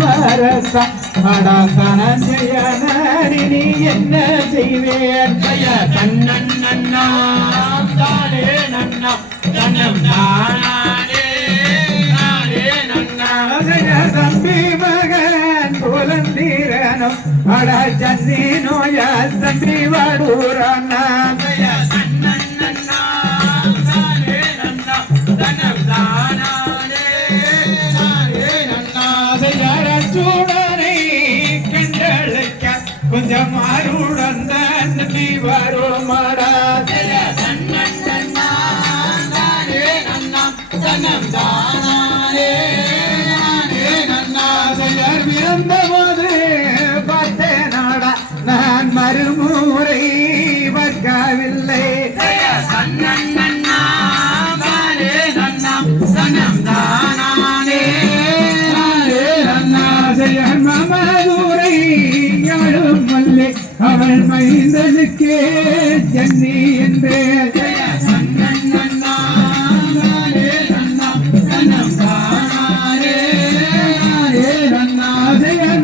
நவரச அடா கனசைய நீ என்ன செய்வேன் கண்ணன் நன்னா தானே நன்னா கண்ணம் தானே தானே நன்னா அட ஜன்னி நோயா தம்பி வடூரானா கொஞ்சம் மாருடன் தள்ளி வருமாடா தன்னம் தானே நானே நன்னா செயல் விருந்தவன் அவள் மைந்தனுக்கே ஜன்னி என்றே.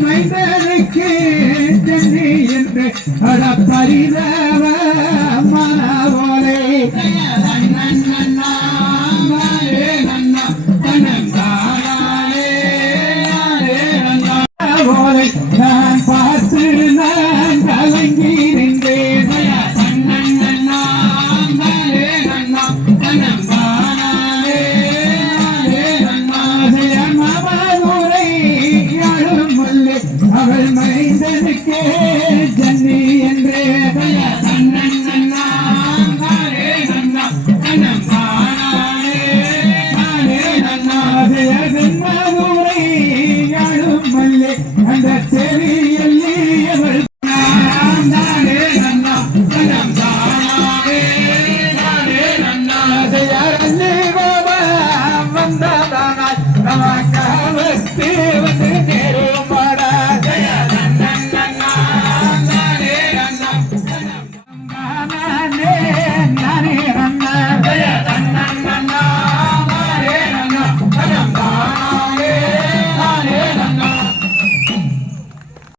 மைந்தனுக்கே ஜன்னி என்று அட பரிதவ